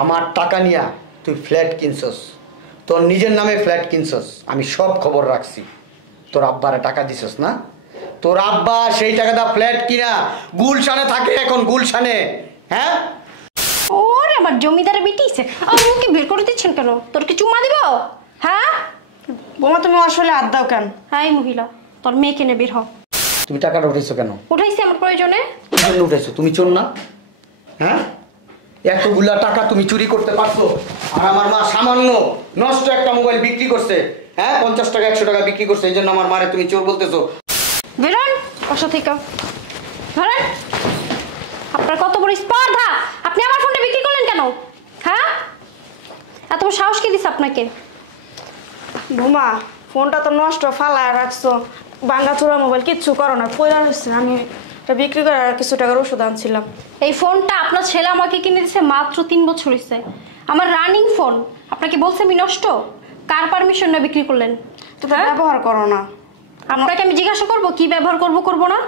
আমার টাকা নিয়া তুই ফ্ল্যাট কিনছস, তোর নিজের নামে ফ্ল্যাট কিনছস, আমি সব খবর রাখছি। তোর আব্বারে টাকা দিছস না? তোর আব্বা সেই টাকাটা ফ্ল্যাট কিনা গুলশানে থাকে এখন, গুলশানে। হ্যাঁ, ওরে আমার জমিদারে বিটিছে, আমাকে বের করে দিচ্ছেন কেন? তোর কি চুমা দিব? হ্যাঁ বোমা, তুমি আসলে হাত দাও কেন? হাই মহিলা, তোর মেয়ে কেনে বের হ। তুমি টাকাটা উঠাইছো কেন? উঠাইছি আমার প্রয়োজনে। কি জন্য উঠাইছো? তুমি চোর না? হ্যাঁ, এতগুলা টাকা তুমি চুরি করতে পারছো, আর আমার মা সামান্য নষ্ট একটা মোবাইল বিক্রি করছে। হ্যাঁ, 50 টাকা 100 টাকা বিক্রি করছে, এই জন্য আমার মারে তুমি চোর বলতেছো। বেরোন বাসা থেকে, ধরেন। আপনার কত বড় স্পর্ধা, আপনি আমার ফোনটা বিক্রি করলেন কেন? হ্যাঁ, এত বড় সাহস কে দিছে আপনাকে? বোমা, ফোনটা তো নষ্ট, ফালায় রাখছো, ভাঙ্গা চোরা মোবাইল, কিচ্ছু করো না, পয়লা হচ্ছে। আমি এটা বিক্রি করে আর কিছু টাকার ওষুধ আনছিলাম। এই ফোনটা আপনার ছেলে আমাকে কিনে দিয়েছে, মাত্র 3 বছর হয়েছে। আমার রানিং ফোন, আপনাকে বলছে আমি নষ্ট? কার পারমিশন না বিক্রি করলেন? তো ব্যবহার করো না। আপনাকে আমি জিজ্ঞাসা করবো কি ব্যবহার করবো না?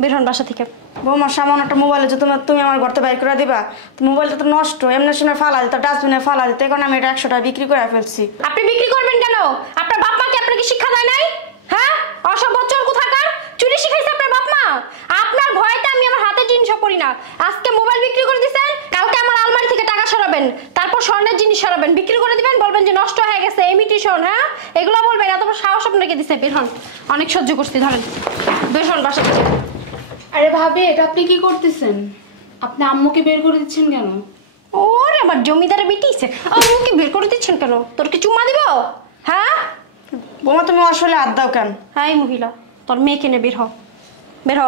বের হন বাসা থেকে। বৌমা, সামান্য একটা মোবাইলে যে তুমি আমার ঘরতে বাইর করে দিবা? তো মোবাইলটা তো নষ্ট, এমনি সময় ফালা দিত, ডাস্টবিনে ফালা দিত, এখন আমি এটা 100 টাকা বিক্রি করে ফেলছি। আপনি বিক্রি করবেন কেন? আপনার বাপ মা কি আপনাকে শিক্ষা দেয় নাই? হ্যাঁ, অসভ্য চোর কোথাকার, চুরি শিখাইছে আপনার বাপ মা? আপনার ভয়তে আমি আমার হাতের জিনিসও পড়ি না। আজকে মোবাইল বিক্রি করে দিয়েছেন, কালকে আমার আলমারি থেকে টাকা সরাবেন, তারপর স্বর্ণের জিনিস সরাবেন, বিক্রি করে দিবেন, বলবেন যে নষ্ট হয়ে গেছে, ইমিটেশন। হ্যাঁ, এগুলো বলবেন? এত বড় সাহস আপনাকে দিছে? বের হন, অনেক সহ্য করছি, ধরেন বের হন বাসা থেকে। আরে ভাবি, এটা আপনি কি করতেছেন? আপনি আম্মুকে বের করে দিচ্ছেন কেন? ওরে আমার জমিদারে বিটিছে, আমাকে বের করে দিচ্ছেন কেন? তোর কি চুমা দিব? হ্যাঁ বৌমা, তুমি আসলে হাত দাও কেন? হাই মহিলা, তোর মেয়ে কেনে বের হ, বের হ।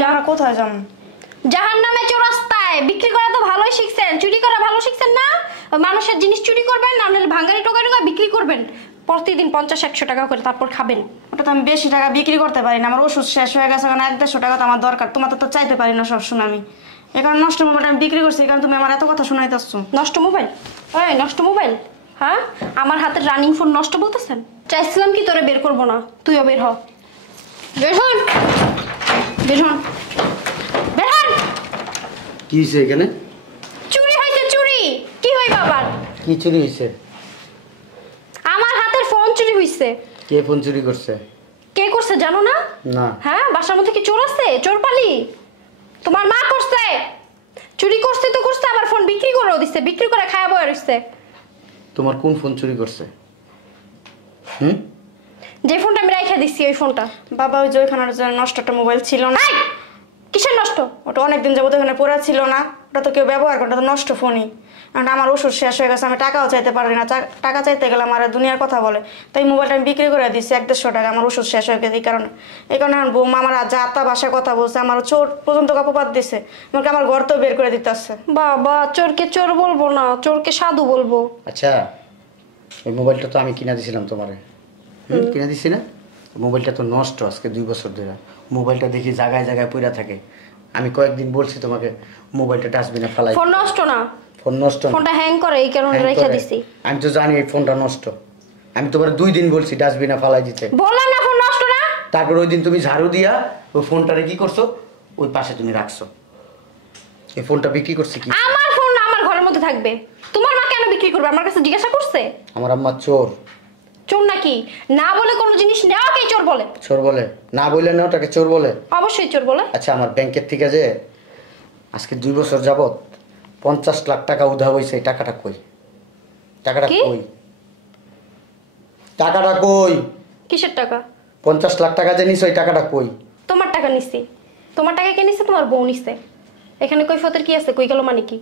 যারা কোথায় যান? জাহান্নামে চৌরাস্তায়। বিক্রি করা তো ভালোই শিখছেন, চুরি করা ভালো শিখছেন না? মানুষের জিনিস চুরি করবেন, না ভাঙ্গারি টোকারি বিক্রি করবেন প্রতিদিন 50-100 টাকা করে, তারপর খাবেন। ওটা তো আমি বেশি টাকা বিক্রি করতে পারি না, আমার ওষুধ শেষ হয়ে গেছে, কারণ 100-150 টাকা তো আমার দরকার। তোমার তো চাইতে পারি না সবসময় আমি, এই কারণে নষ্ট মোবাইলটা আমি বিক্রি করছি, কারণ তুমি আমার এত কথা শোনাইতেছ। নষ্ট মোবাইল? এই নষ্ট মোবাইল? হ্যাঁ, আমার হাতের রানিং ফোন নষ্ট বলতেছেন? চাইছিলাম কি তোরে বের করবো না, তুইও বের হ। বের হন, বের হন, বের হন। কি হয়েছে এখানে? চুরি হয়েছে, চুরি। কি হই বাবার? কি চুরি হয়েছে? আমার হাতের ফোন চুরি হয়েছে। কে ফোন চুরি করছে? কে করছে জানো না? না। হ্যাঁ, বাসার মধ্যে কি চোর আছে? চোর পালি? তোমার মা করছে। চুরি করছে তো করছে, আবার ফোন বিক্রি করেও দিচ্ছে, বিক্রি করে খায়া বয়ে রইছে। তোমার কোন ফোন চুরি করছে? হুম, যে ফোনটা আমি রাইখা দিচ্ছি ওই ফোনটা। বাবা, ওই যে ওইখানে নষ্ট একটা মোবাইল ছিল না? কিসের নষ্ট? ওটা অনেকদিন যাবত ওখানে পড়া ছিল না, ওটা তো কেউ ব্যবহার করে, ওটা তো নষ্ট ফোনই। কারণ আমার ওষুধ শেষ হয়ে গেছে, আমি টাকাও চাইতে পারি না, টাকা চাইতে গেলে আমার দুনিয়ার কথা বলে। তাই মোবাইলটা আমি বিক্রি করে দিচ্ছি 100-150 টাকা, আমার ওষুধ শেষ হয়ে গেছে। এই কারণে আমার বৌমা আমার যা তা ভাষায় কথা বলছে, আমার চোর পর্যন্ত অপবাদ দিছে, আমাকে আমার ঘর তো বের করে দিতে আসছে। বাবা, চোরকে চোর বলবো না, চোরকে সাধু বলবো। আচ্ছা, ওই মোবাইলটা তো আমি কিনা দিছিলাম তোমারে। কিনা দিছি না? মোবাইলটা তো নষ্ট আজকে 2 বছর ধরে। মোবাইলটা দেখি জায়গায় জায়গায় পড়ে থাকে। আমি কয়েকদিন বলছি তোমাকে মোবাইলটা ডাস্টবিনে ফেলাই। ফোন নষ্ট না, ফোন নষ্ট না, ফোনটা হ্যাং করে, এই কারণে রেখে দিছি। আমি তো জানি এই ফোনটা নষ্ট, আমি তোমার 2 দিন বলছি ডাস্টবিনে ফেলাই দিতে। বললাম না ফোন নষ্ট না? তারপর ওই দিন তুমি ঝাড়ু দিয়া ওই ফোনটারে কি করছো, ওই পাশে তুমি রাখছো। এই ফোনটা বিক্রি করছে কি? আমার ফোন আমার ঘরের মধ্যে থাকবে, তোমার মা কেন বিক্রি করবে? আমার কাছে জিজ্ঞাসা করছে? আমার আম্মা চোর। চোর নাকি? না বলে কোনো জিনিস নেওয়াকেই চোর বলে? চোর বলে? না বললে না ওটাকে চোর বলে? অবশ্যই চোর বলে। আচ্ছা, আমার ব্যাংকের থেকে যে আজকে 2 বছর যাবত 50 লাখ টাকা উধাও হয়েছে, এই টাকাটা কই? টাকাটা কই? টাকাটা কই? কিসের টাকা? 50 লাখ টাকা যে নিছো, এই টাকাটা কই? তোমার টাকা নিছি। তোমার টাকা কে নিছে? তোমার বউ নিছে। এখানে কৈফিয়তের কি আছে? কই গেল মানে কি?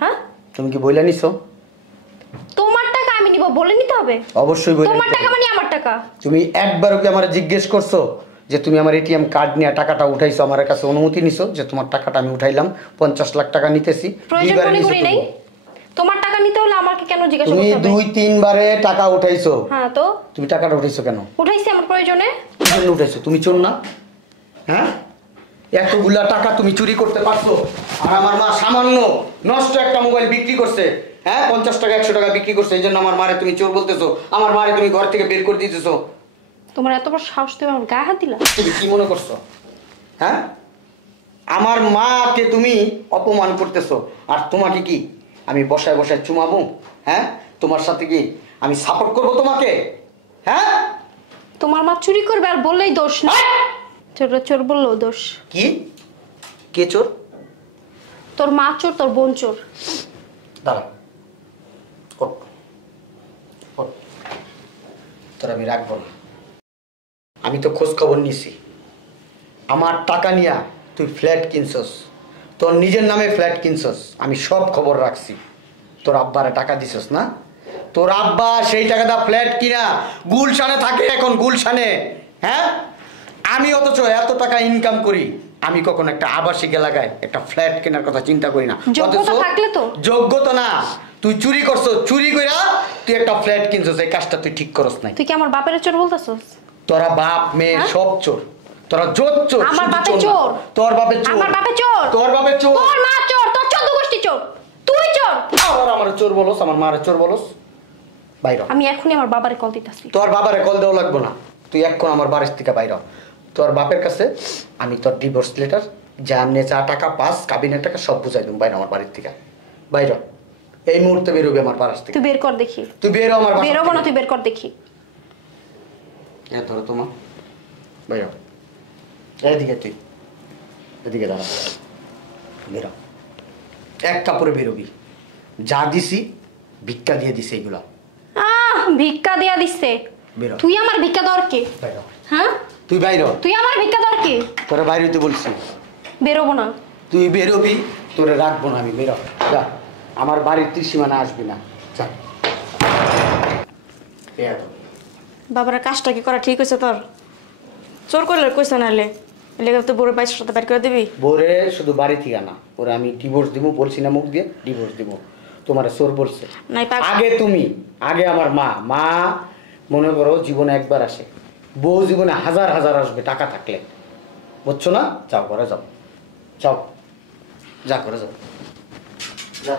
হ্যাঁ, তুমি কি বইলা নিছো? তোমার টাকা আমি নিব, বলে নিতে হবে? অবশ্যই বইলা। তোমার টাকা মানে আমার টাকা। তুমি একবারও কি আমারে জিজ্ঞেস করছো যে তুমি আমার এটিএম কার্ড নিয়ে টাকাটা উঠাইছো, আমার কাছে অনুমতি নিছো যে তোমার টাকাটা আমি উঠাইলাম, 50 লাখ টাকা নিতেছি? প্রয়োজন মনে করি নাই। তোমার টাকা নিতে হলে আমাকে কেন জিজ্ঞাসা তুমি করতে হবে? 2-3 বারে টাকা উঠাইছো। হ্যাঁ, তো তুমি টাকাটা উঠাইছো কেন? উঠাইছি আমার প্রয়োজনে। কি জন্য উঠাইছো? তুমি চোর না? হ্যাঁ, এতগুলা টাকা তুমি চুরি করতে পারছো, আর আমার মা সামান্য নষ্ট একটা মোবাইল বিক্রি করছে। হ্যাঁ, 50 টাকা 100 টাকা বিক্রি করছে, এই জন্য আমার মারে তুমি চোর বলতেছো, আমার মারে তুমি ঘর থেকে বের করে দিতেছো। তোমার এত বড় সাহস, তুমি আমার গায়ে হাত দিলা? তুমি কি মনে করছো? হ্যাঁ, আমার মাকে তুমি অপমান করতেছো, আর তোমাকে কি আমি বসায় বসায় চুমাবো? হ্যাঁ, তোমার সাথে কি আমি সাপোর্ট করব তোমাকে? হ্যাঁ, তোমার মা চুরি করবে আর বললেই দোষ না। চোর চোর বললেও দোষ। কি? কে চোর? তোর মা চোর, তোর বোন চোর। দাঁড়া, তোর আমি রাখবো না। আমি তো খোঁজ খবর নিছি। আমার টাকা নিয়া তুই ফ্ল্যাট কিনছস, তোর নিজের নামে ফ্ল্যাট কিনছস, আমি সব খবর রাখছি। তোর আব্বারে টাকা দিছস না? তোর আব্বা সেই টাকাটা ফ্ল্যাট কিনা গুলশানে থাকে এখন, গুলশানে। হ্যাঁ, আমি অথচ এত টাকা ইনকাম করি, আমি কখন একটা আবাসিক এলাকায় একটা ফ্ল্যাট কেনার কথা চিন্তা করি না। যোগ্যতা থাকলে তো। যোগ্যতা না, তুই চুরি করছস, চুরি কইরা তুই একটা ফ্ল্যাট কিনছস, এই কাজটা তুই ঠিক করস নাই। তুই কি আমার বাপের চোর বলতাছস? তোরা বাপ মেয়ে সব চোর, তোরা জোর চোর। আমার শুধু বাপে না। চোর। তোর বাপে চোর। আমার বাপে চোর। তোর বাপে চোর। তোর মা চোর, তোর 14 গোষ্ঠী চোর। তুই চোর। আবার আমার চোর বলস, আমার মারে চোর বলস। বাইরে আমি এখনই আমার বাবারে কল দিতাছি। তোর বাবারে কল দেওয়া লাগবে না, তুই এখন আমার বাড়ির থেকে বাইরে হ। তোর বাপের কাছে আমি তোর ডিভোর্স লেটার, যা যা টাকা পাস, কাবিনের টাকা সব বুঝাই দেবো। বাইরে আমার বাড়ির থেকে বাইরে, এই মুহূর্তে বেরোবি আমার বাড়ি থেকে। তুই বের কর দেখি। তুই বেরো আমার বাড়ি। বেরোবো না, তুই বের কর দেখি। ধরো তোমার বাইরে, এদিকে তুই এদিকে দাঁড়া, বেরো। এক কাপড়ে বেরোবি, যা দিছি ভিক্ষা দিয়ে দিছে এইগুলা। ভিক্ষা দিয়া দিচ্ছে? বেরো। তুই আমার ভিক্ষা দর কে? বাইরে হ্যাঁ, তুই বাইরে, তুই আমার ভিক্ষা দর কে? তোরা বাইরে হইতে বলছি। বেরোবো না। তুই বেরোবি, তোরে রাখবো না আমি। বেরো, যা, আমার বাড়ির ত্রিসীমানা আসবি না, যা। বাবার কাজটা কি করা ঠিক হয়েছে তোর? চোর করলে কইছে নাহলে লেগে তো বড় পাইছিস সাথে বের করে দিবি। বোরে শুধু বাড়ি থেকে না, ওরে আমি ডিভোর্স দিব বলছি না, মুখ দিয়ে ডিভোর্স দিব। তোমার চোর বলছে নাই আগে তুমি, আগে আমার মা। মা মনে করো জীবনে একবার আসে, বউ জীবনে হাজার হাজার আসবে টাকা থাকলে, বুঝছো না? যাও, ঘরে যাও, যাও, যা করে যাও, যা।